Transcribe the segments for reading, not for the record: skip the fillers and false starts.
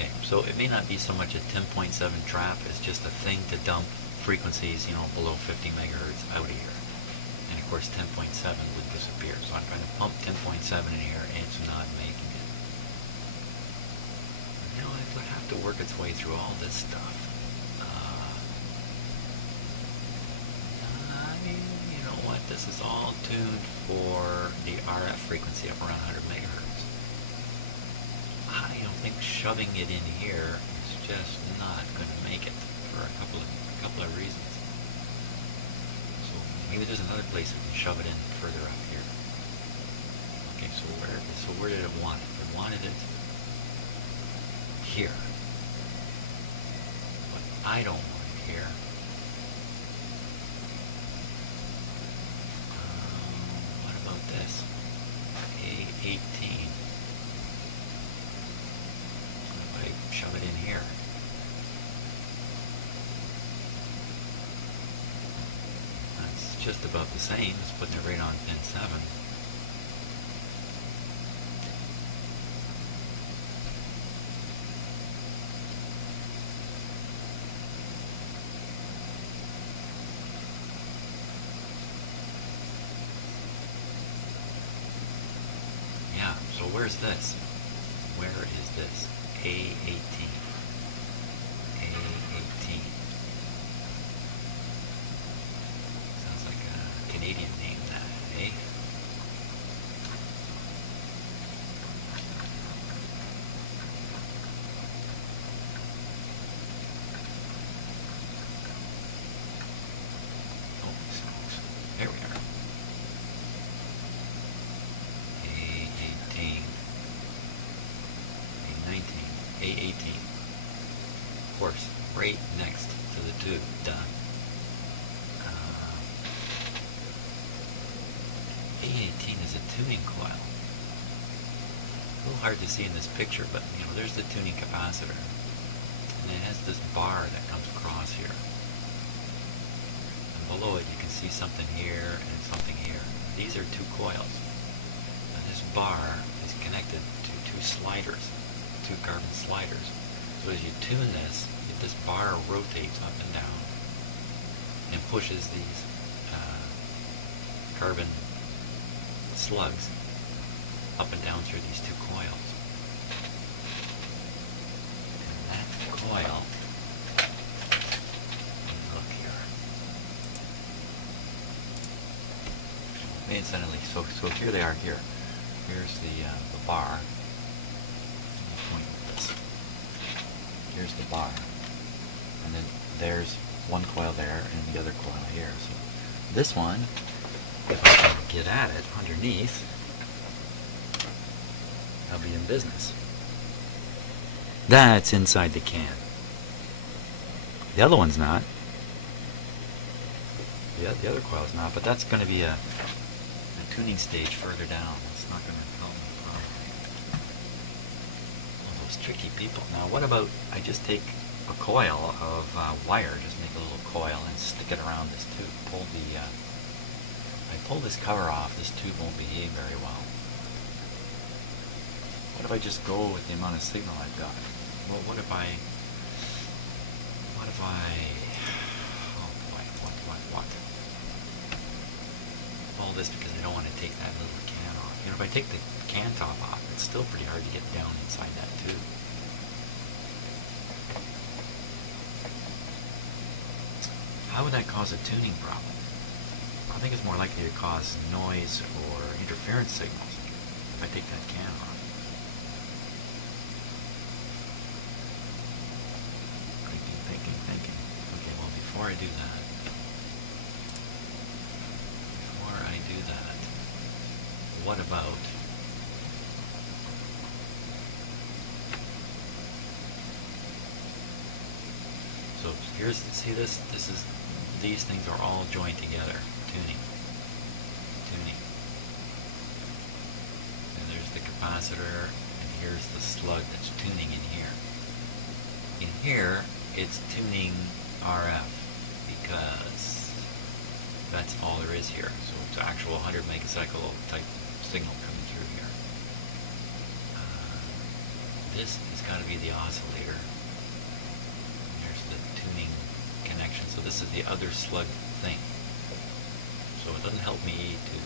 Okay, so it may not be so much a 10.7 trap as just a thing to dump frequencies, below 50 megahertz out of here. And of course 10.7 would disappear. So I'm trying to pump 10.7 in here and it's not making it. It would have to work its way through all this stuff. You know what? This is all tuned for the RF frequency of around 100 megahertz. I don't think shoving it in here is just not going to make it for a couple of reasons. So maybe there's another place we can shove it in further up here. Okay, so where did it want it? It wanted it here. But I don't want it here. What about this? A18. What if I shove it in here? That's just about the same as putting it right on pin 7. So where's this? Where is this? A18. A18. Sounds like a Canadian name, that, eh? Oh, smokes. There we are. A18. Of course, right next to the tube. Done. A18 is a tuning coil. A little hard to see in this picture, but there's the tuning capacitor. And it has this bar that comes across here. And below it you can see something here and something here. These are two coils. And this bar is connected to two sliders. Two carbon sliders. So as you tune this bar rotates up and down and pushes these carbon slugs up and down through these two coils. And that coil, look here. Incidentally, so here they are here. Here's the bar. Here's the bar, and then there's one coil there and the other coil here. So this one, if I can get at it underneath, I'll be in business. That's inside the can. The other one's not. The other coil's not, but that's going to be a tuning stage further down. It's not going to help me. Tricky people. Now what about I just take a coil of wire, just make a little coil and stick it around this tube. If I pull this cover off, this tube won't behave very well. What if I just go with the amount of signal I've got? Well, what if I oh boy, what? All this because I don't want to take that little can off. If I take the can top off, it's still pretty hard to get down inside that tube. How would that cause a tuning problem? I think it's more likely to cause noise or interference signals if I take that can off. Thinking. Okay, well, before I do that, what about so here's, see this? These things are all joined together. Tuning. And there's the capacitor, and here's the slug that's tuning in here. In here, it's tuning RF because that's all there is here. So it's actual 100 megacycle type signal coming through here. This has got to be the oscillator. There's the tuning connection. So this is the other slug thing. So it doesn't help me to...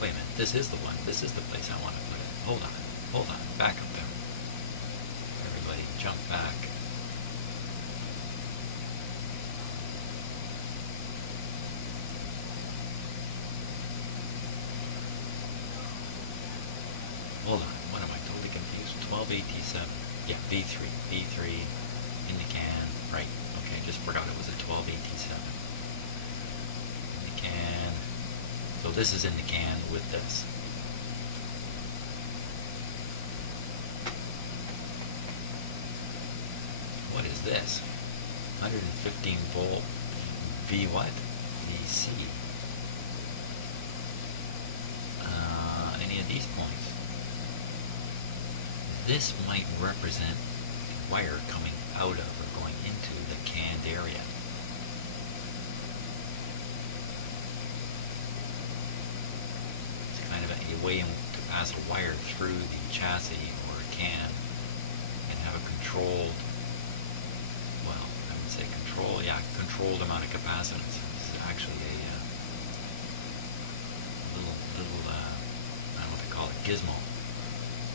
Wait a minute, this is the one. This is the place I want to put it. Hold on, back up there. Everybody jump back. Hold on, what am I totally confused? 12AT7. Yeah, V3 in the can. Right, okay, just forgot it was a 12AT7. In the can. So this is in the can with this. What is this? 115 volt V what? VC. Any of these points? This might represent a wire coming out of or going into the canned area. It's kind of a way to pass a wire through the chassis or a can and have a controlled, well, I would say controlled amount of capacitance. This is actually a little I don't know what they call it, gizmo.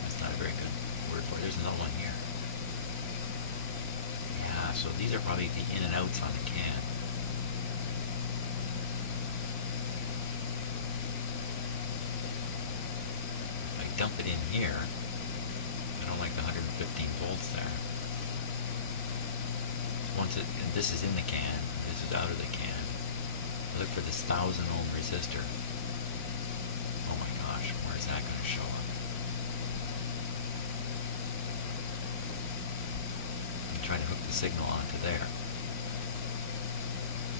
That's not a very good word for it. There's another one here. Yeah, so these are probably the in and outs on the can. If I dump it in here, I don't like the 115 volts there. Once it, and this is in the can, this is out of the can. Look for this 1000 ohm resistor. Oh my gosh, where's that going to show up? And try to hook the signal onto there.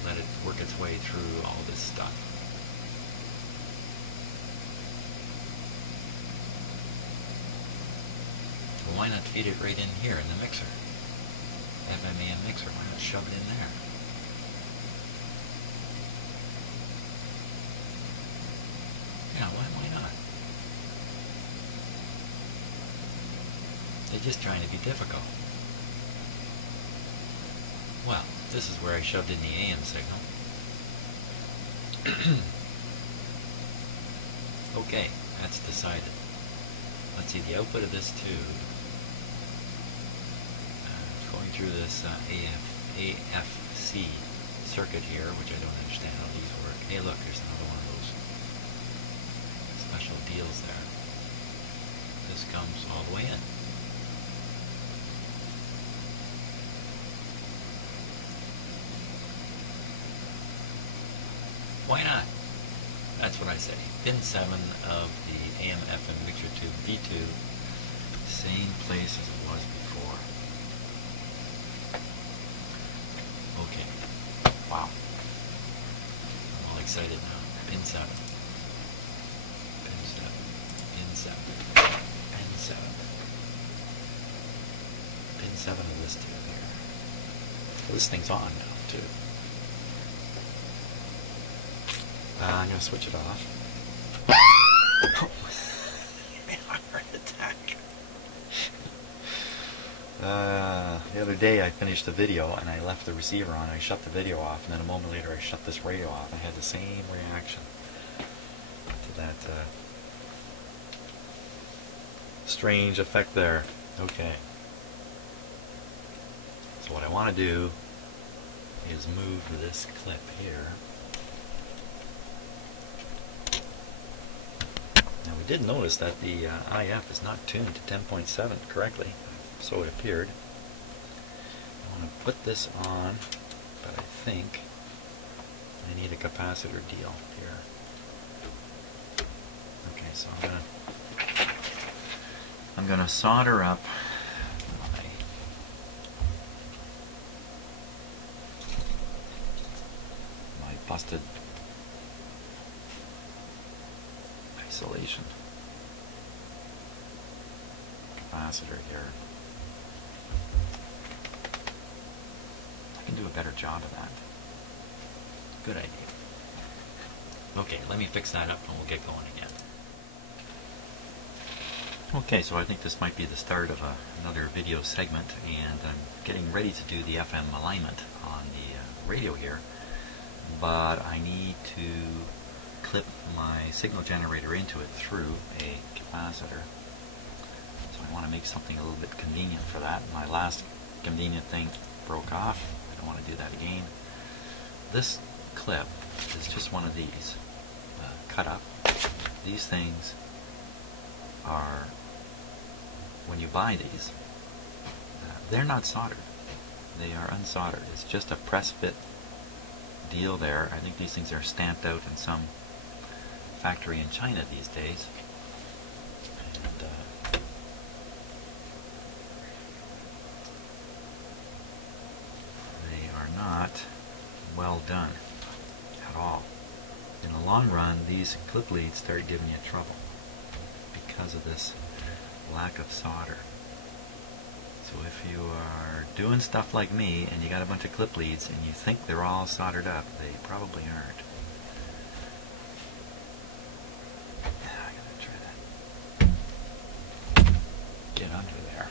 Let it work its way through all this stuff. Well, why not feed it right in here in the mixer? FMAM mixer, why not shove it in there? Yeah, why not? They're just trying to be difficult. Well, this is where I shoved in the AM signal. Okay, that's decided. Let's see, the output of this tube, going through this AFC circuit here, which I don't understand how these work. Hey look, there's another one of those special deals there. This comes all the way in. Why not? That's what I say. Pin 7 of the AM/FM mixer tube V2, same place as it was before. Okay. Wow. I'm all excited now. Pin 7. Pin 7. Pin 7. Pin 7. Pin 7 of this tube here. Well, this thing's on now, too. I'm going to switch it off. Oh, heart attack. The other day I finished the video and I left the receiver on. I shut the video off, and then a moment later I shut this radio off. I had the same reaction to that strange effect there. Okay. So what I want to do is move this clip here. Now we did notice that the IF is not tuned to 10.7 correctly, so it appeared. I want to put this on, but I think I need a capacitor deal here. Okay, so I'm gonna solder up my busted isolation capacitor here. I can do a better job of that. Good idea. Okay, let me fix that up and we'll get going again. Okay, so I think this might be the start of another video segment, and I'm getting ready to do the FM alignment on the radio here, but I need to clip my signal generator into it through a capacitor. So I want to make something a little bit convenient for that. My last convenient thing broke off. I don't want to do that again. This clip is just one of these, cut up. These things are, when you buy these, they're not soldered. They are unsoldered. It's just a press fit deal there. I think these things are stamped out in some factory in China these days. And they are not well done at all. In the long run, these clip leads start giving you trouble because of this lack of solder. So if you are doing stuff like me and you got a bunch of clip leads and you think they're all soldered up, they probably aren't. I gotta try that. Get under there.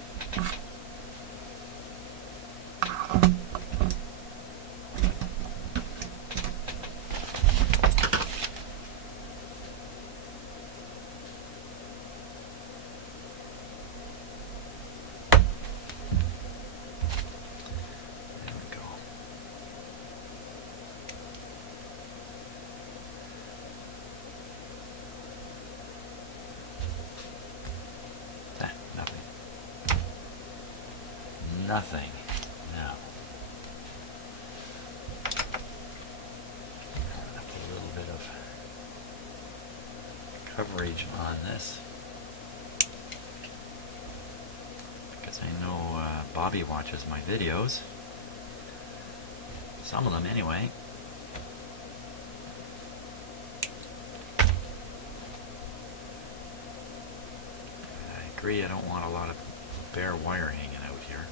Nothing. Now, put a little bit of coverage on this, because I know Bobby watches my videos. Some of them, anyway. I agree. I don't want a lot of bare wire hanging out here.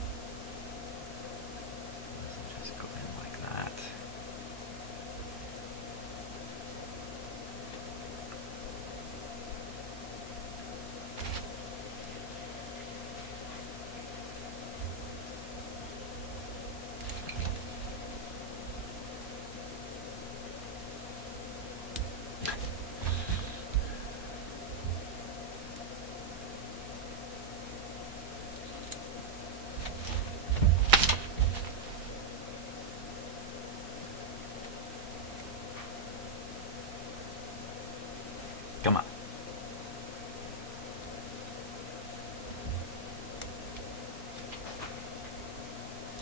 Come on.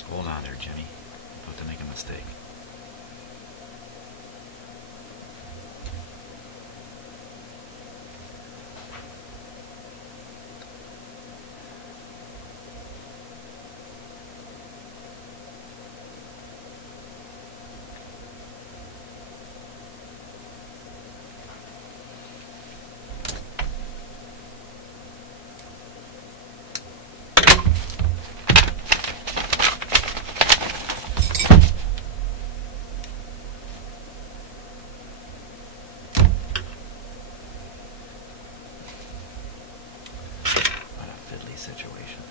Hold on there, Jimmy. I'm about to make a mistake. Situation.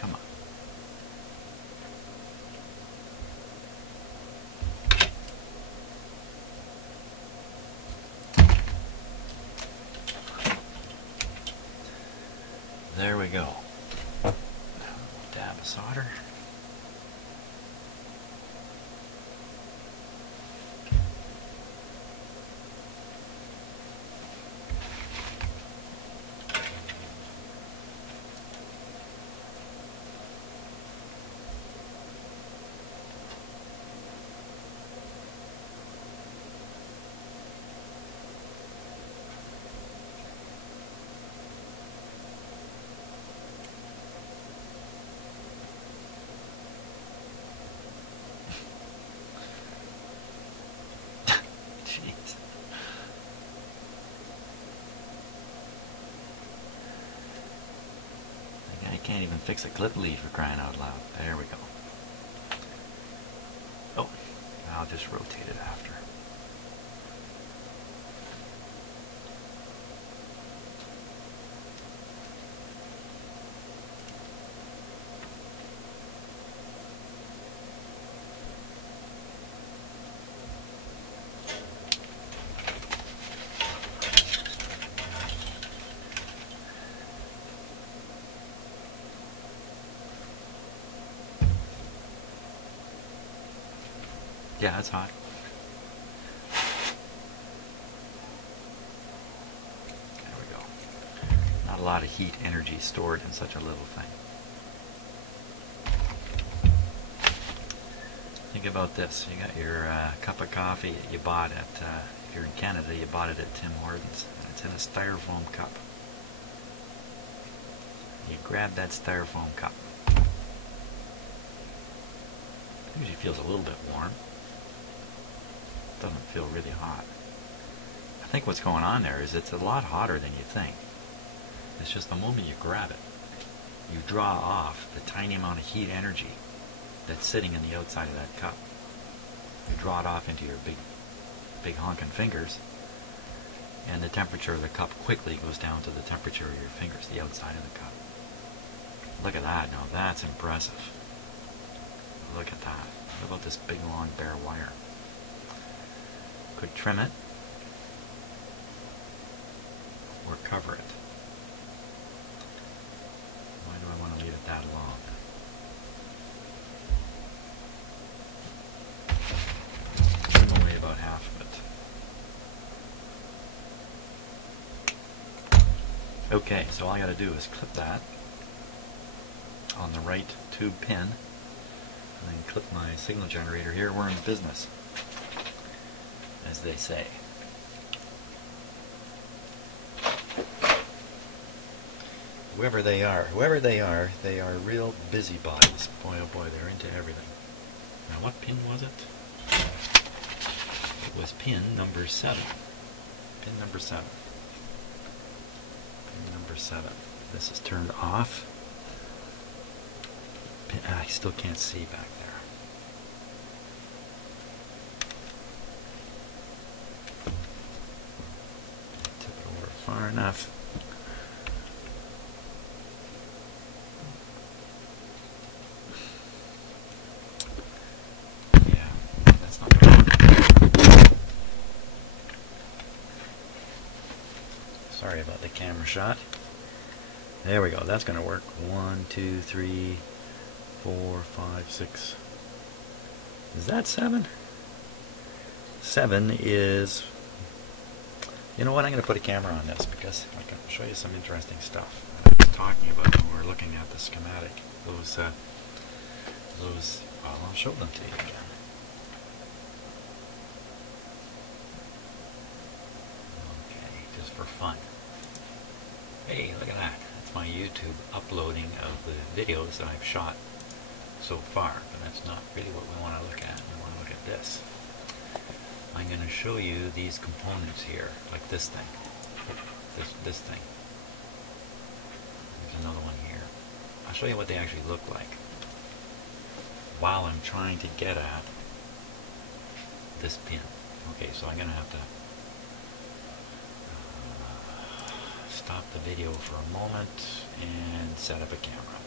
Come on. There we go. Dab of solder. Can't even fix a clip lead for crying out loud. There we go. Oh, now I'll just rotate it after. Yeah, it's hot. There we go. Not a lot of heat energy stored in such a little thing. Think about this. You got your cup of coffee that you bought at, if you're in Canada, you bought it at Tim Hortons. And it's in a styrofoam cup. You grab that styrofoam cup. It usually feels a little bit warm. Doesn't feel really hot. I think what's going on there is it's a lot hotter than you think. It's just the moment you grab it, you draw off the tiny amount of heat energy that's sitting in the outside of that cup. You draw it off into your big honking fingers, and the temperature of the cup quickly goes down to the temperature of your fingers, the outside of the cup. Look at that. Now that's impressive. Look at that. What about this big long bare wire? Could trim it or cover it. Why do I want to leave it that long? Trim away about half of it. Okay, so all I got to do is clip that on the right tube pin and then clip my signal generator here. We're in business, as they say. Whoever they are, they are real busybodies. Boy, oh boy, they're into everything. Now, what pin was it? It was pin number 7. Pin number 7. Pin number 7. This is turned off. I still can't see back there. Tip it over far enough. Yeah, that's not going to work. Sorry about the camera shot. There we go. That's going to work. 1, 2, 3, 4, 5, 6. Is that 7? 7 is... You know what? I'm going to put a camera on this because I can show you some interesting stuff. I was talking about when we're looking at the schematic. Those. Well, I'll show them to you again. Okay, just for fun. Hey, look at that. That's my YouTube uploading of the videos that I've shot so far, but that's not really what we want to look at. We want to look at this. I'm going to show you these components here, like this thing. This thing. There's another one here. I'll show you what they actually look like while I'm trying to get at this pin. Okay, so I'm going to have to stop the video for a moment and set up a camera.